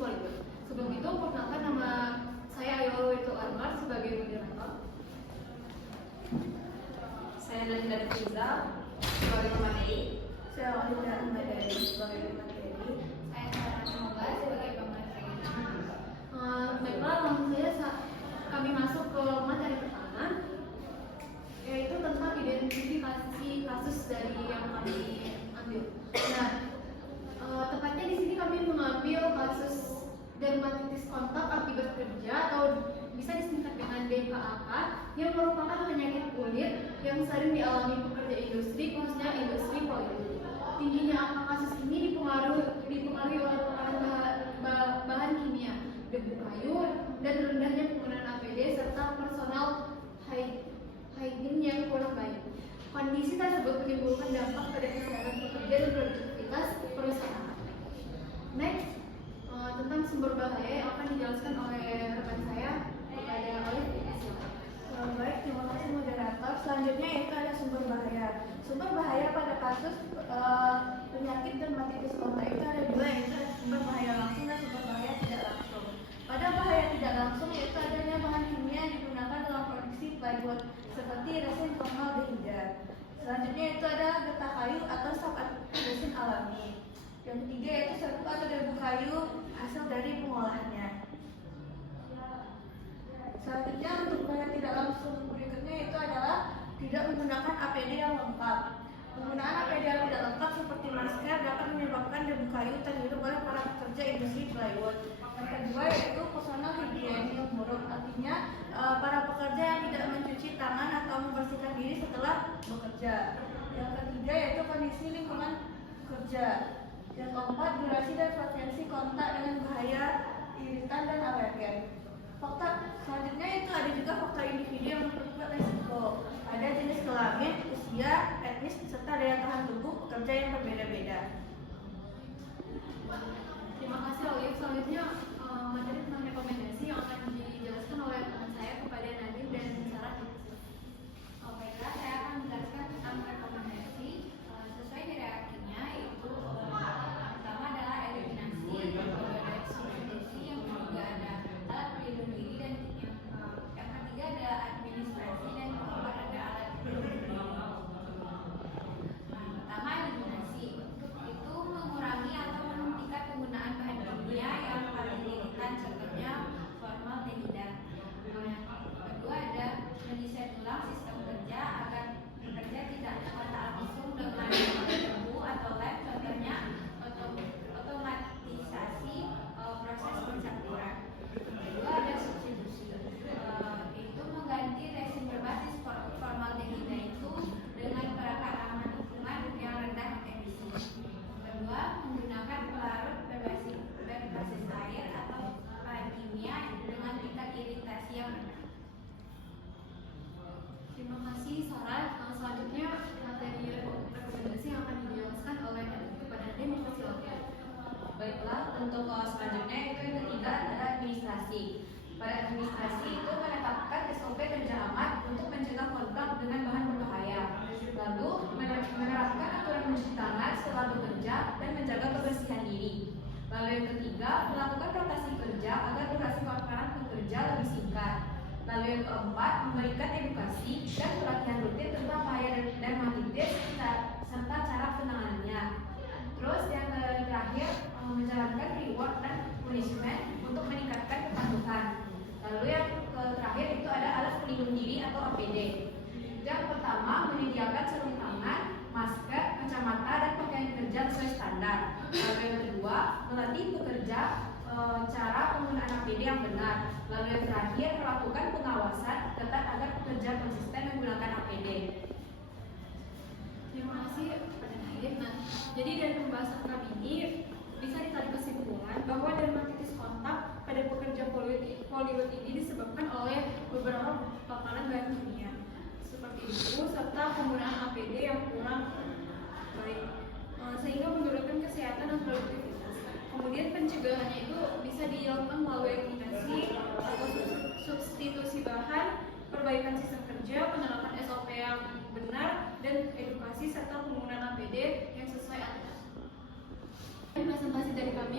Polywut. Sebelum itu, perkenalkan nama saya Ayolwetu Anwar sebagai moderator. Saya Nalinda Tiza sebagai pemateri. Saya Walinda Ahmadari sebagai pemateri. Saya Sarah Semoga sebagai pemateri. Baiklah, langsung saja kami masuk ke materi pertama, yaitu tentang identifikasi kasus dari yang kami ambil. Nah, tepatnya di sini kami mengambil kasus dermatitis kontak akibat kerja atau bisa disingkat dengan DKAK yang merupakan penyakit kulit yang sering dialami pekerja industri, khususnya industri Polywut. Tingginya angka kasus ini dipengaruhi oleh bahan kimia, debu kayu, dan rendahnya penggunaan APD serta personal hygiene yang kurang baik. Kondisi tersebut menimbulkan dampak pada kesehatan pekerja dan produktivitas perusahaan. Next, tentang sumber bahaya yang akan dijelaskan oleh rekan saya kepada Olive. Baik, terima kasih moderator. Selanjutnya itu ada sumber bahaya. Sumber bahaya pada kasus penyakit dermatitis kontak itu ada dua, yaitu ada sumber bahaya langsung dan sumber bahaya tidak langsung. Pada bahaya tidak langsung yaitu adanya bahan kimia yang digunakan dalam produksi plywood seperti resin formaldehida. Selanjutnya itu ada getah kayu atau sak resin alami. Yang ketiga yaitu serbuk atau debu kayu hasil dari pengolahannya. Selanjutnya untuk bahaya tidak langsung berikutnya itu adalah tidak menggunakan APD yang lengkap. Penggunaan APD yang tidak lengkap seperti masker dapat menyebabkan debu kayu terhirup oleh para pekerja industri plywood. Yang kedua yaitu personal hygiene yang buruk, artinya para pekerja yang tidak mencuci tangan atau membersihkan diri setelah bekerja. Yang ketiga yaitu kondisi lingkungan kerja. Yang keempat, durasi dan frekuensi kontak dengan bahaya iritan dan alergen. Faktor selanjutnya itu ada juga faktor individu yang memperkuat risiko. Ada jenis kelamin, usia, etnis, serta daya tahan tubuh pekerja yang berbeda-beda. Terima kasih Olive. Selanjutnya materi tentang rekomendasi yang akan dijelaskan oleh teman saya kepada Nadine dan Sarah. Baiklah, saya akan menjelaskan tentang rekomendasi sesuai dari artinya, yaitu pertama adalah eliminasi, kedua ada substitusi, yang kedua ada alat pelindung diri, dan yang ketiga ada administrasi, dan yang keempat ada alat pelindung diri. Pertama, eliminasi itu mengurangi atau menghentikan penggunaan bahan kimia yang paling iritan, contohnya formaldehida. Yang kedua ada mendesain ulang sistem kerja agar pekerja tidak kontak langsung dengan debu atau lab, contohnya otomatisasi proses pencampuran. Kedua ada substitusi, itu mengganti resin berbasis formaldehida itu dengan perangkat aman lingkungan yang rendah emisi. Kedua, menggunakan pelarut berbasis air atau bahan kimia dengan tingkat iritasi yang rendah. Terima kasih Sarah. Selanjutnya materi rekomendasi yang akan dijelaskan oleh kepada Nadine. Silakan. Baiklah, untuk selanjutnya itu yang ketiga adalah administrasi. Pada administrasi itu menetapkan SOP kerja aman untuk mencegah kontak dengan bahan berbahaya. Lalu menerapkan aturan mencuci tangan setelah bekerja dan menjaga kebersihan diri. Lalu yang ketiga, melakukan rotasi kerja agar durasi kontrak pekerja lebih singkat. Lalu yang keempat, memberikan edukasi dan pelatihan rutin tentang bahaya dermatitis serta cara penanganannya. Terus yang terakhir, menjalankan reward dan punishment untuk meningkatkan kepatuhan. Lalu yang terakhir itu ada alat pelindung diri atau APD. Yang pertama, menyediakan sarung tangan, masker, kacamata, dan pakaian kerja sesuai standar. Lalu yang kedua, melatih pekerja cara penggunaan APD yang benar. Lalu yang terakhir, melakukan pengawasan ketat agar pekerja konsisten menggunakan APD. Terima kasih kepada Nadine. Nah, jadi dari pembahasan kami ini bisa ditarik kesimpulan bahwa dermatitis kontak pada pekerja Polywut ini disebabkan oleh beberapa paparan bahan kimia seperti itu serta penggunaan APD yang kurang baik sehingga menurunkan kesehatan dan produktivitas. Kemudian pencegahannya itu bisa dilakukan melalui eliminasi atau substitusi bahan, perbaikan sistem kerja, penerapan SOP yang benar, dan edukasi serta penggunaan APD yang sesuai aturan. Presentasi dari kami